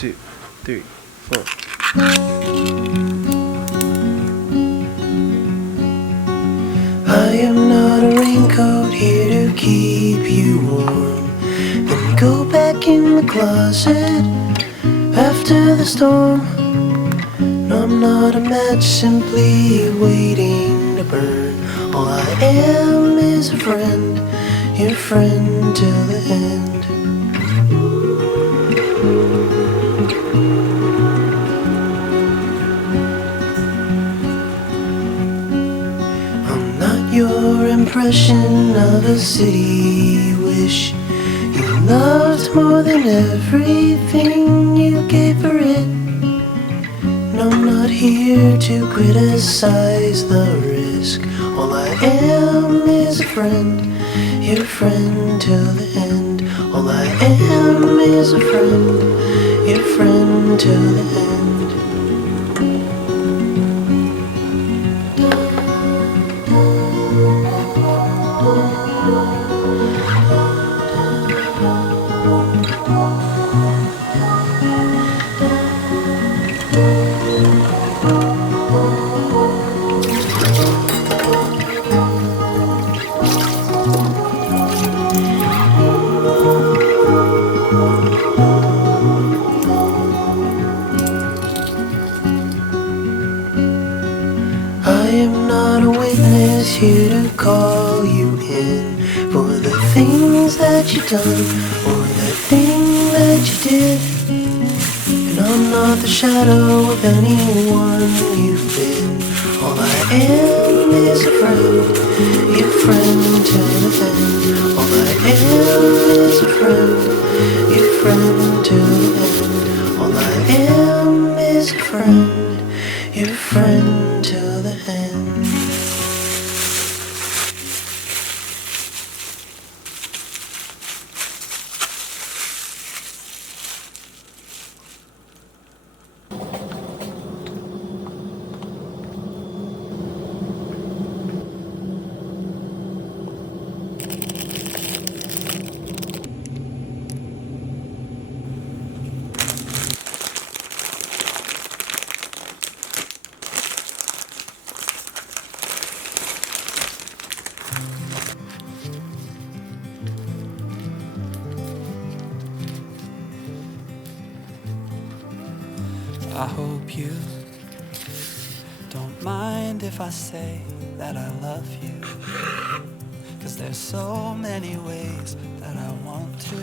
2, 3, 4. I am not a raincoat here to keep you warm. Then go back in the closet after the storm. No, I'm not a match simply waiting to burn. All I am is a friend, your friend till the end. I'm not your impression of a city wish you loved more than everything you gave for it. No, I'm not here to criticize the risk. All I am is a friend, your friend till the end. All I am is a friend, your friend till the end. I am not a witness here to call you in for the things that you done or the thing that you did. And I'm not the shadow of anyone you've been. All I am is a friend, your friend till the end. All I am is a friend, your friend till the end. All I am is a friend, your friend till the end. I hope you don't mind if I say that I love you, 'cause there's so many ways that I want to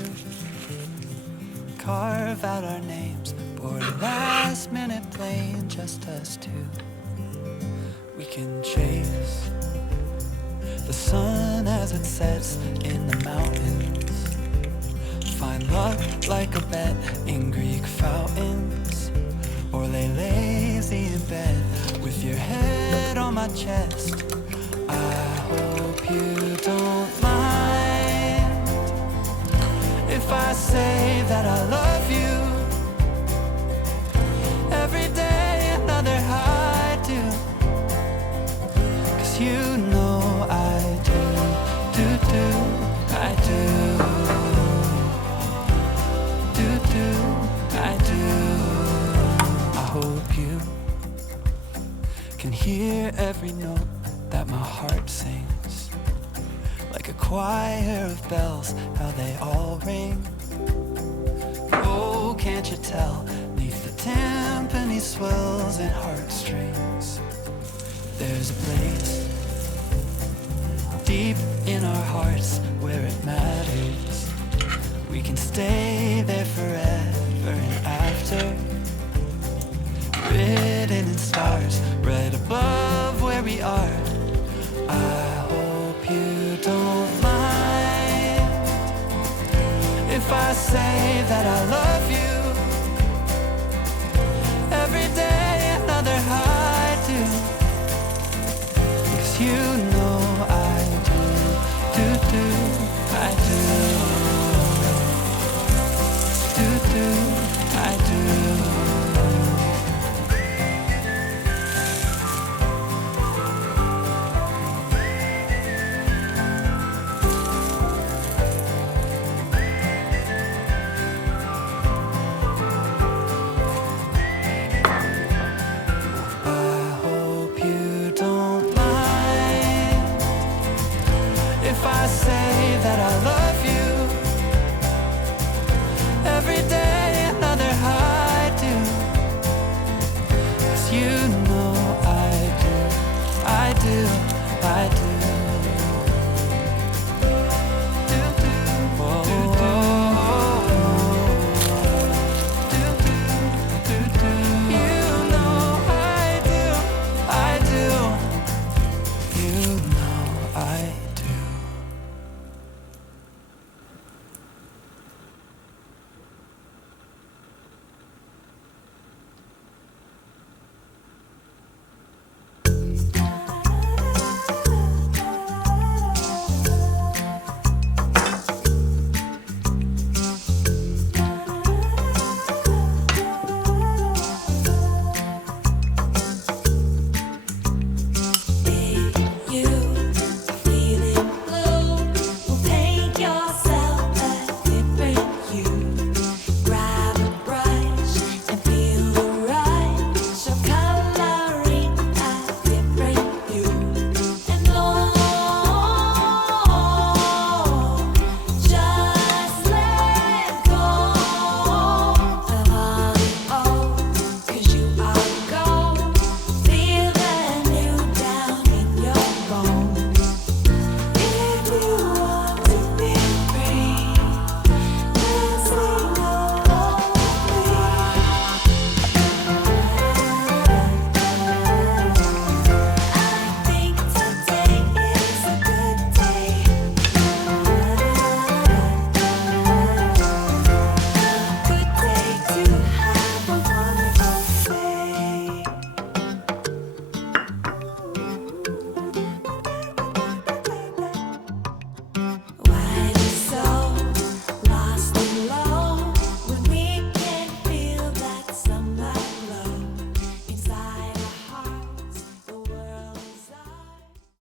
carve out our names, board a last minute plane, just us two. We can chase the sun as it sets in the mountains, find luck like a bet in Greek fountains, or lay lazy in bed with your head on my chest. I hope you don't mind if I say that I love you. Every day another I do, 'cause you know I do, I do, I do. I hope you can hear every note that my heart sings, like a choir of bells, how they all ring. Oh, can't you tell, neath the timpani swells and heartstrings, there's a place deep in our hearts where it matters. We can stay there forever and after, written in stars right above where we are. I hope you don't mind if I say that I love